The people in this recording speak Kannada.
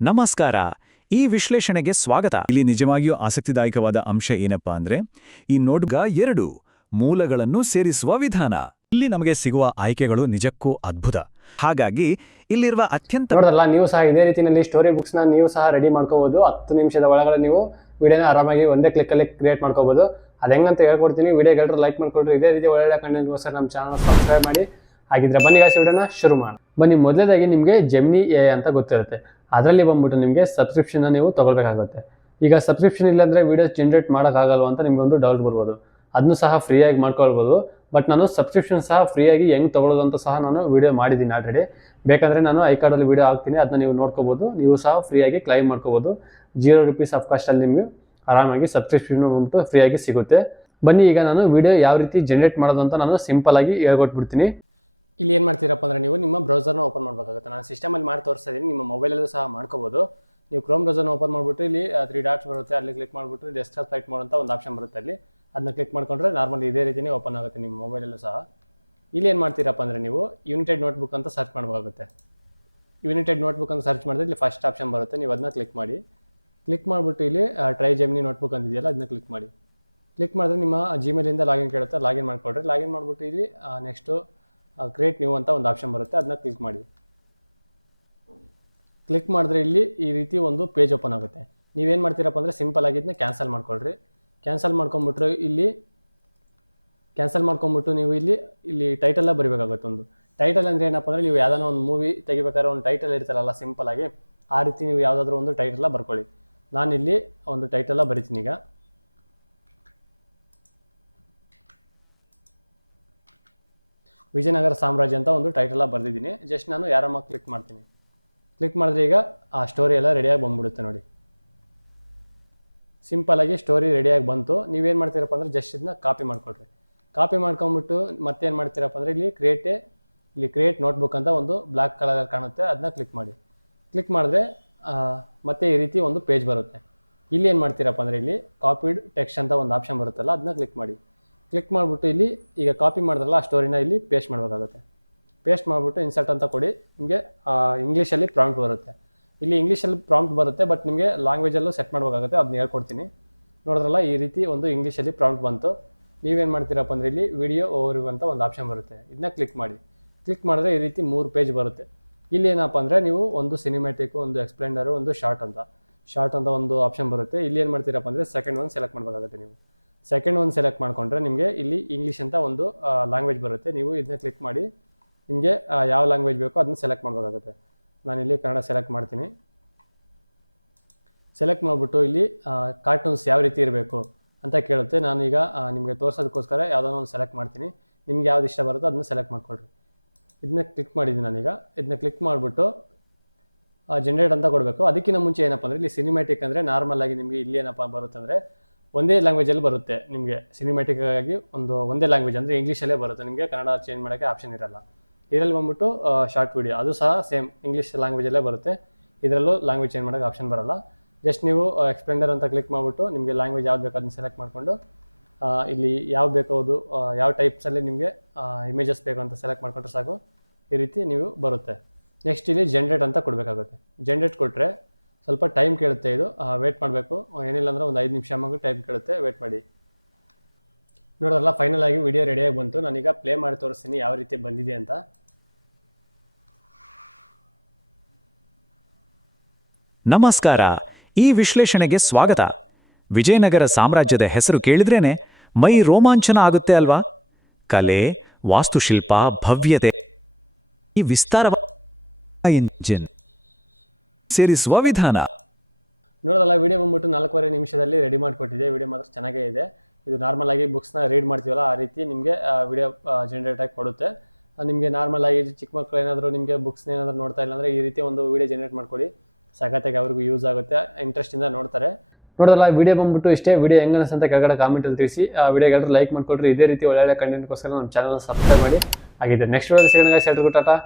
ನಮಸ್ಕಾರ. ಈ ವಿಶ್ಲೇಷಣೆಗೆ ಸ್ವಾಗತ. ಇಲ್ಲಿ ನಿಜವಾಗಿಯೂ ಆಸಕ್ತಿದಾಯಕವಾದ ಅಂಶ ಏನಪ್ಪಾ ಅಂದ್ರೆ ಈ ನೋಟ್ಗ 2 ಮೂಲಗಳನ್ನು ಸೇರಿಸುವ ವಿಧಾನ. ಇಲ್ಲಿ ನಮಗೆ ಸಿಗುವ ಆಯ್ಕೆಗಳು ನಿಜಕ್ಕೂ ಅದ್ಭುತ. ಹಾಗಾಗಿ ಇಲ್ಲಿರುವ ಅತ್ಯಂತ ನೋಡಲ್ಲ ನೀವು ಸಹ ಇದೇ ರೀತಿಯಲ್ಲಿ ಸ್ಟೋರಿ ಬುಕ್ಸ್ ನ ನೀವು ಸಹ ರೆಡಿ ಮಾಡ್ಕೋಬಹುದು. 10 ನಿಮಿಷದ ಒಳಗಡೆ ನೀವು ವಿಡಿಯೋನ ಆರಾಮಾಗಿ ಒಂದೇ ಕ್ಲಿಕ್ ಅಲ್ಲಿ ಕ್ರಿಯೇಟ್ ಮಾಡ್ಕೋಬಹುದು. ಅದು ಹೆಂಗಂತ ಹೇಳ್ಕೊಡ್ತೀನಿ. ವಿಡಿಯೋಗೆ ಲೈಕ್ ಮಾಡ್ಕೊಳ್ರಿ. ಇದೇ ರೀತಿ ಒಳ್ಳೆ ಕಂಟೆಂಟ್ಗೋಸ್ಕರ ನಮ್ಮ ಚಾನಲ್ ಸಬ್ಸ್ಕ್ರೈಬ್ ಮಾಡಿ. ಹಾಗಿದ್ರೆ ಬನ್ನಿ ಗಾಯ್ಸ್, ವಿಡಿಯೋನ ಶುರು ಮಾಡೋಣ. ಬನ್ನಿ, ಮೊದಲನೇದಾಗಿ ನಿಮಗೆ ಜೆಮಿನಿ ಎ ಅಂತ ಗೊತ್ತಿರುತ್ತೆ. ಅದರಲ್ಲಿ ಬಂದ್ಬಿಟ್ಟು ನಿಮಗೆ ಸಬ್ಸ್ಕ್ರಿಪ್ಷನ್ ನೀವು ತಗೊಳ್ಬೇಕಾಗುತ್ತೆ. ಈಗ ಸಬ್ಸ್ಕ್ರಿಪ್ಷನ್ ಇಲ್ಲಾಂದ್ರೆ ವಿಡಿಯೋ ಜನರೇಟ್ ಮಾಡೋಕ್ಕಾಗಲ್ವ ಅಂತ ನಿಮ್ಗೆ ಒಂದು ಡೌಟ್ ಬರ್ಬೋದು. ಅದನ್ನು ಸಹ ಫ್ರೀಯಾಗಿ ಮಾಡ್ಕೊಳ್ಬೋದು. ಬಟ್ ನಾನು ಸಬ್ಸ್ಕ್ರಿಪ್ಷನ್ ಸಹ ಫ್ರೀಯಾಗಿ ಹೆಂಗೆ ತೊಗೊಳ್ಳೋದು ಅಂತ ಸಹ ನಾನು ವಿಡಿಯೋ ಮಾಡಿದ್ದೀನಿ ಆಲ್ರೆಡಿ. ಬೇಕಂದರೆ ನಾನು ಐಕಾರ್ಡಲ್ಲಿ ವಿಡಿಯೋ ಹಾಕ್ತೀನಿ, ಅದನ್ನ ನೀವು ನೋಡ್ಕೋಬೋದು. ನೀವು ಸಹ ಫ್ರೀಯಾಗಿ ಕ್ಲೈಮ್ ಮಾಡ್ಕೋಬೋದು. ₹0 ಆಫ್ ಕಾಸ್ಟಲ್ಲಿ ನಿಮಗೆ ಆರಾಮಾಗಿ ಸಬ್ಸ್ಕ್ರಿಪ್ಷನ್ ಬಂದ್ಬಿಟ್ಟು ಫ್ರೀಯಾಗಿ ಸಿಗುತ್ತೆ. ಬನ್ನಿ, ಈಗ ನಾನು ವಿಡಿಯೋ ಯಾವ ರೀತಿ ಜನರೇಟ್ ಮಾಡೋದು ಅಂತ ನಾನು ಸಿಂಪಲ್ ಆಗಿ ಹೇಳ್ಕೊಟ್ಬಿಡ್ತೀನಿ. ಇಲ್ಲಿ ಏನು ಮಾಡ್ತೀರಪ್ಪ ಅಂದರೆ ನೀವು ನಿಮ್ಮ ಬ್ರೌಸರ್ನ ಓಪನ್ ಮಾಡಬೇಕಾಗುತ್ತೆ. ನಾನು ಸಿಸ್ಟಮಲ್ಲಿ ಮಾಡಿ ತೋರಿಸ್ತಾ ಇದ್ದೀನಿ, ನಿಮ್ಮ ಮೊಬೈಲಲ್ಲೂ ಸಹ ಮಾಡ್ಕೋಬೋದು. ನೀವು ಕ್ರೋಮ್ ಬ್ರೌಸರ್ನ ಓಪನ್ ಮಾಡಿಬಿಟ್ಟು ಇಲ್ಲಿ 3 ಡಾಟ್ಸ್ ಬರುತ್ತೆ, ಅಲ್ಲಿ ಕ್ಲಿಕ್ ಮಾಡಿಬಿಟ್ಟು ಡೆಸ್ಕ್ಟಾಪ್ ಸೈಟ್ ಮೋಡ್ ಅಂತ ಒಂದು ಆಪ್ಷನ್ ಬರುತ್ತೆ. ಅಲ್ಲಿ ಅದನ್ನ ಕ್ಲಿಕ್ ಮಾಡ್ಕೊಂಡ್ರೆ ನಾರ್ಮಲಿ ಇದೇ ರೀತಿಯೇ ಓಪನ್ ಆಗುತ್ತೆ ನಿಮ್ಮ ಮೊಬೈಲಲ್ಲೂ ಸಹ. ಇಲ್ಲಿ ಏನು ಮಾಡ್ತೀರಪ್ಪ ಅಂದರೆ ನೀವು ಯುನೈಟೆಡ್ ನೋಟ್ಬುಕ್ ಅಂತ ಸರ್ಚ್ ಮಾಡಬೇಕಾಗುತ್ತೆ. ಯುನೈಟೆಡ್ ನೋಟ್ಬುಕ್ ಅಂತ ಸರ್ಚ್ ಮಾಡಿದ್ರೆ ಇಲ್ಲಿ ಫಸ್ಟ್ ಆಪ್ಷನ್ ಬರುತ್ತೆ, ನೀವು ಅದನ್ನ ಕ್ಲಿಕ್ ಮಾಡಿ. ಕ್ಲಿಕ್ ಮಾಡಿಬಿಟ್ಟು ಇಲ್ಲಿ ಟ್ರೈ ಜೆಮಿನಿ ನೋಟ್ಬುಕ್ ಅಂತಿದೆಯಲ್ಲ, ಅದನ್ನ ಕ್ಲಿಕ್ ಮಾಡಿ. ಕ್ಲಿಕ್ ಮಾಡಿದ್ರೆ ನಿಮ್ಮ ಜಿಮೇಲಿಂದ ಲಾಗಿನ್ ಕೇಳುತ್ತೆ, ಲಾಗಿನ್ ಮಾಡ್ಕೊಳ್ರಿ. ಲಾಗಿನ್ ಮಾಡಿಬಿಟ್ಟು ಇಲ್ಲಿ ನೆಕ್ಸ್ಟು ಕ್ರಿಯೇಟ್ ನ್ಯೂ ಅಂತ ಒಂದು ಆಪ್ಷನ್ ಬರುತ್ತೆ, ಅದನ್ನ ಕ್ಲಿಕ್ ಮಾಡಿ. ಕ್ಲಿಕ್ ಮಾಡಿದ್ರೆ ಇಲ್ಲಿ ಈ ರೀತಿ ಒಂದು ಪೇಜ್ ಓಪನ್ ಆಗುತ್ತೆ. ನೀವೇನು ಮಾಡ್ತೀರಪ್ಪ ಅಂದರೆ ಸಿಂಪಲ್ ಆಗಿ ಇದನ್ನ ಕ್ಯಾನ್ಸಲ್ ಮಾಡ್ಕೊಳ್ರಿ. ಕ್ಯಾನ್ಸಲ್ ಮಾಡ್ಕೊಂಬಿಟ್ರೆ ಇಲ್ಲಿ ನೀವು ಇಲ್ಲಿ ಟೈಟಲ್ಲ ಬರೀಬೇಕಾಗುತ್ತೆ. ಒಂದು ಟೈಟಲ್ ಅಂದರೆ ಏನಪ್ಪ ಅಂದರೆ ನೀವು ಯಾವುದಾದ್ರು ಒಂದು ಮೂವಿ ತೆಗಿಬೇಕಾದ್ರೆ ಒಂದು ಟೈಟಲ್ ಇರ್ತಾರಲ್ಲ ಸಿಂಪಲ್ ಆಗಿ, ಆ ರೀತಿ ನೀವು ಯಾವುದಾದ್ರೂ ಒಂದು ಟೈಟಲ್ಲ ಬರ್ಕೊಳ್ಳಿ. ನಾನಿಲ್ಲಿ ಒಂದು ಟೈಟಲ್ಲ ಬರಿತೀನಿ. ಈಗ ವಿಜಯನಗರ ಸಾಮ್ರಾಜ್ಯ ಅಂತ ಒಂದು ಟೈಟಲ್ಲ ಬರೆದಿದ್ದೀನಿ. ಜಸ್ಟ್ ನಾನು ಯಾರಮ್ಮ ಕ್ಲಿಕ್ ಮಾಡ್ತೀನಿ. ಕ್ಲಿಕ್ ಮಾಡಿದ್ರೆ ಈಗ ಆ ಸ್ಟೋರಿ ಎಲ್ಲ ರೆಡಿಯಾಗಿ ಬಂದ್ಬಿಡುತ್ತೆ ನೋಡಿ. ಸಿಂಪಲ್ಲಾಗಿ ಸ್ಟೋರಿ ರೆಡಿಯಾಗಿ ಬಂತು. ನೀವೇನು ಮಾಡ್ತೀರಪ್ಪ ಅಂದರೆ ಜಸ್ಟ್ ಇದನ್ನ ಕಾಪಿ ಮಾಡ್ಕೊಳ್ರಿ. ಕಾಪಿ ಮಾಡ್ಕೊಂಬಿಟ್ಟು ಮತ್ತೇನು ಮಾಡ್ತೀರಪ್ಪ ಅಂದರೆ ಇಲ್ಲಿ ಕ್ರಿಯೇಟ್ ನೋಟ್ಬುಕ್ ಅಂತ ಒಂದು ಬ್ಲ್ಯಾಕ್ ಕಲರಲ್ಲಿ ಕಾಣುತ್ತೆ, ಅದನ್ನ ಕ್ಲಿಕ್ ಮಾಡಿ. ಕ್ಲಿಕ್ ಮಾಡಿದ್ರೆ ಮತ್ತೆ ಈ ರೀತಿ ಒಂದು ಪೇಜ್ ಬರುತ್ತೆ. ಇಲ್ಲಿ ಏನು ಮಾಡ್ತೀರಪ್ಪ ಅಂದರೆ ಇಲ್ಲಿ ಕಾಪಿಡ್ ಟೆಕ್ಸ್ಟ್ ಅಂತ ಒಂದು ಆಪ್ಷನ್ ಬರುತ್ತಲ್ಲ, ಅದನ್ನ ಕ್ಲಿಕ್ ಮಾಡಿ. ಕ್ಲಿಕ್ ಮಾಡಿಬಿಟ್ಟು ಇಲ್ಲಿ ಈಗ ಕಾಪಿ ಮಾಡಿದ್ರಲ್ಲ ಆ ಸ್ಟೋರಿನ ಇಲ್ಲಿ ಪೇಸ್ಟ್ ಮಾಡಬೇಕಾಗುತ್ತೆ. ಪೇಸ್ಟ್ ಮಾಡಿಬಿಟ್ಟು ಇನ್ಸರ್ಟ್ ಅಂತ ಕೊಡಿ. ನಿಮಗೆ ಇಂಗ್ಲೀಷಲ್ಲಿ ಪ್ರಾಂಪ್ಟ್ ಬರುತ್ತೆ. ಇಲ್ಲಿ ಇಂಗ್ಲೀಷಲ್ಲಿ ಪ್ರಾಂಪ್ಟ್ ಬರುತ್ತೆ, ಬಟ್ ನಿಮಗೆ ಲ್ಯಾಂಗ್ವೇಜಲ್ಲೂ ಸೆಟ್ ಮಾಡಬೇಕಾಗುತ್ತೆ, ಅದನ್ನ ಹೇಳ್ಕೊಡ್ತೀನಿ. ನೋಡಿದ್ರಲ್ಲ, ಈ ರೀತಿ ಒಂದು ಇಂಗ್ಲೀಷಲ್ಲಿ ಪ್ರಾಂಪ್ಟ್ ಬಂತು. ನೀವೇನು ಮಾಡ್ತೀರಪ್ಪ ಅಂದರೆ ಇಲ್ಲಿ ವಿಡಿಯೋ ಓವರ್ವ್ಯೂ ಅಂತ ಒಂದು ಆಪ್ಷನ್ ಬರುತ್ತೆ, ಇದನ್ನ ಕ್ಲಿಕ್ ಮಾಡಿ. ಕ್ಲಿಕ್ ಮಾಡಿದ್ರೆ ಈ ರೀತಿ 3 ಪೇಜ್ ಬರುತ್ತೆ. ಇಲ್ಲಿ ಏನಪ್ಪ ಅಂದರೆ ನೀವು ಒಂದು ಸಿನಿಮ್ಯಾಟಿಕ್, ಒಂದು ಎಕ್ಸ್ಪ್ಲೇಂಡರು, ಒಂದು ಶಾರ್ಟ್ ಅಂತ ಒಂದು ಆಪ್ಷನ್ ಬರುತ್ತೆ. ಇಲ್ಲಿ ಏನು ಮಾಡ್ತೀರಪ್ಪ ಅಂದರೆ ಸೆಕೆಂಡ್ ಒಂದು ಸೆಲೆಕ್ಟ್ ಮಾಡಬೇಕಾಗುತ್ತೆ. ನೀವು ಸೆಕೆಂಡ್ ಒಂದು ಸೆಲೆಕ್ಟ್ ಮಾಡಿಕೊಂಡ್ರೆ ನಿಮಗೆ ಇಲ್ಲಿ ಇಂಗ್ಲೀಷ್ ಅಂತ ಒಂದು ಲ್ಯಾಂಗ್ವೇಜ್ ಬರುತ್ತೆ. ನೀವು ಇದನ್ನ ಕ್ಲಿಕ್ ಮಾಡಿ ನಿಮಗೆ ಯಾವ ಲ್ಯಾಂಗ್ವೇಜ್ ಬೇಕೋ ಅದನ್ನ ಸೆಲೆಕ್ಟ್ ಮಾಡಬೇಕಾಗುತ್ತೆ. ನಾನಿಲ್ಲಿ ಕನ್ನಡ ಸೆಲೆಕ್ಟ್ ಮಾಡ್ತೀನಿ. ಸೆಲೆಕ್ಟ್ ಮಾಡಿಬಿಟ್ಟು ಇಲ್ಲಿ ಕಾರ್ಟೂನ್ಸ್ ಯಾವ ರೀತಿ ಇರಬೇಕು ಅಂತ ಕೇಳುತ್ತೆ. ನಾನೀಗ ನಿಮಗೆ ತೋರಿಸೋದಕ್ಕೋಸ್ಕರ ಯಾವುದೋ ಒಂದು ಸೆಲೆಕ್ಟ್ ಮಾಡ್ತೀನಿ. ನಿಮ್ಗೆ ಯಾವ್ದು ಇಷ್ಟ ಬರುತ್ತೋ ಅದನ್ನ ಸೆಲೆಕ್ಟ್ ಮಾಡ್ಕೊಳ್ರಿ. ಇದನ್ನ ಕ್ಲಿಕ್ ಮಾಡಿದ್ದೀನಿ ನಾನೀಗ. ಇದನ್ನ ಕ್ಲಿಕ್ ಮಾಡಿಬಿಟ್ಟು ಜನರೇಟ್ ಅಂತ ಕೊಡಬೇಕು. ಅದಕ್ಕಿಂತ ಮುಂಚೆ ಏನಪ್ಪ ಅಂದರೆ ಇಲ್ಲಿ ಸಿನಿಮ್ಯಾಟಿಕ್ ಅಂದರೆ ನಾರ್ಮಲ್ ಆಗಿ ನಿಮಗೆ ಇಲ್ಲಿ ಏನಪ್ಪ ಬರುತ್ತೆ ಅಂದರೆ ಒಂದೇ ಲ್ಯಾಂಗ್ವೇಜಲ್ಲಿ ಬರುತ್ತೆ. ನಿಮಗೆ ಸಿನಿಮ್ಯಾಟಿಕ್ ಆಗಿ ಒಂದೇ ಲ್ಯಾಂಗ್ವೇಜ್ ಅಂದರೆ ಇಂಗ್ಲೀಷಲ್ಲೇ ಬರುತ್ತೆ. ನಿಮಗೆ ಕನ್ನಡ ಚೇಂಜ್ ಮಾಡೋಕ್ಕೆ ಆಪ್ಷನ್ ಇರಲ್ಲ. ಇದರಲ್ಲಿ ಬಂದ್ಬಿಟ್ಟು ಶಾರ್ಟ್ ವಿಡಿಯೋ ಅದು ಸಹ ಸೇಮ್ ಇಂಗ್ಲೀಷ್ ಲ್ಯಾಂಗ್ವೇಜಲ್ಲೇ ಬರುತ್ತೆ. ಇದರಲ್ಲೂ ಲ್ಯಾಂಗ್ವೇಜ್ ಚೇಂಜ್ ಮಾಡೋಕ್ಕೆ ಆಪ್ಷನ್ ಬರಲ್ಲ. ಜಸ್ಟ್ ನೀವು ಎಕ್ಸ್ಪ್ಲೇಂಡರ್ ಅಂತ ಕ್ಲಿಕ್ ಮಾಡಿಬಿಟ್ಟು ನಿಮಗೆ ಲ್ಯಾಂಗ್ವೇಜ್ ಯಾವ್ದು ಬೇಕು ಅದನ್ನ ಸೆಲೆಕ್ಟ್ ಮಾಡಿಕೊಂಡು ಇಲ್ಲಿ ಯಾವ ಬೇಕು ಯಾವ ಟೈಪ್ಸಲ್ಲಿ ನಿಮಗೆ ಇಮೇಜಸ್ ಬೇಕು ಅಂತ ಸೆಲೆಕ್ಟ್ ಮಾಡ್ಕೊಂಡ್ರೆ ಸಾಕು. ಈ ರೀತಿ ನೀವು ಬರುತ್ತೆ. ನೆಕ್ಸ್ಟ್ ಇಲ್ಲಿ ಜನರೇಟ್ ಅಂತ ಕೊಡಬೇಕಾಗುತ್ತೆ. ಜನರೇಟ್ ಕೊಟ್ಟರೆ ಸ್ವಲ್ಪ ಟೈಮ್ ಕೇಳುತ್ತೆ. ಇದು ವೇಟ್ ಮಾಡಬೇಕು. ಏನಿಲ್ಲ ಅಂದರೆ ಒಂದು 5 ನಿಮಿಷ ಆಗಿ ಟೈಮ್ ಕೇಳುತ್ತೆ, ವೇಟ್ ಮಾಡಿ. ನೋಡೋಲ್ಲ, ಫೈನಲ್ ಆಗಿ ವಿಡಿಯೋ ರೆಡಿಯಾಗಿ ಬಂತು. ನಾನೀಗ ಪ್ಲೇ ಮಾಡಿ ತೋರಿಸ್ತೀನಿ ಯಾವ ರೀತಿ ಬಂದಿದೆ ಅಂತ. ನಮಸ್ಕಾರ. ಈ ವಿಶ್ಲೇಷಣೆಗೆ ಸ್ವಾಗತ. ವಿಜಯನಗರ ಸಾಮ್ರಾಜ್ಯದ ಹೆಸರು ಕೇಳಿದ್ರೇನೆ ಮೈ ರೋಮಾಂಚನ ಆಗುತ್ತೆ ಅಲ್ವಾ? ಕಲೆ, ವಾಸ್ತುಶಿಲ್ಪ, ಭವ್ಯತೆ, ಈ ವಿಸ್ತಾರವಾದ ಇಂಜಿನ್ ಸೇರಿಸುವ ವಿಧಾನ. ನೋಡೋದಲ್ಲ, ವಿಡಿಯೋ ಬಂದ್ಬಿಟ್ಟು 4.5 ನಿಮಿಷದಲ್ಲಿ ರೆಡಿ ಮಾಡಿಕೊಟ್ಟಿದೆ. ವಿಡಿಯೋ ಮಾತ್ರ ಚೆನ್ನಾಗೇ ಇದೆ. ಇದು ನಾರ್ಮಲ್ ಆಗಿ ಬುಕ್ಸ್ನ ರೀಡ್ ಮಾಡ್ತೀವಲ್ಲ ಆ ರೀತಿ ನಿಮಗೆ ವಿಡಿಯೋ ಜನರೇಟ್ ಆಗಿ ಕೊಡುತ್ತೆ. ನಿಮಗೆ ನಾರ್ಮಲ್ ಆಗಿ ಚಿಕ್ಕ ಮಕ್ಕಳು ಏನಾದರೂ ನಿಮಗೆ ಬುಕ್ಸ್ನ ಏನಾದರೂ ನೋಡ್ತಾ ಇಲ್ಲ ಅಂದರೆ ಈ ರೀತಿ ಒಂದು ವಿಡಿಯೋ ಜನರೇಟ್ ಮಾಡ್ಕೊಳ್ಳಿ. ಸಖತ್ತಾಗಿ ಅವ್ರಿಗೂ ಯೂಸ್ ಆಗುತ್ತೆ, ಇಂಟ್ರೆಸ್ಟಿಂದ ನೋಡ್ತಾರೆ. ನೋಡೋದಲ್ಲ, ವಿಡಿಯೋ ಬಂದ್ಬಿಟ್ಟು ಇಷ್ಟೇ. ವಿಡಿಯೋ ಹೆಂಗೆ ಅನಿಸ್ತಂತ ಕೆಳಗಡೆ ಕಾಮೆಂಟಲ್ಲಿ ತಿಳಿಸಿ. ವಿಡಿಯೋಗೆ ಲೈಕ್ ಮಾಡ್ಕೊಳ್ರಿ. ಇದೇ ರೀತಿ ಒಳ್ಳೆ ಕಂಟೆಂಟ್ಗೋಸ್ಕರ ನಮ್ಮ ಚಾನಲ್ನ ಸಬ್ಸ್ಕ್ರೈಬ್ ಮಾಡಿ. ಹಾಗಿದ್ರೆ ನೆಕ್ಸ್ಟ್ ವಿಡಿಯೋ ಸಿಗೋಣ. ಟಾಟಾ.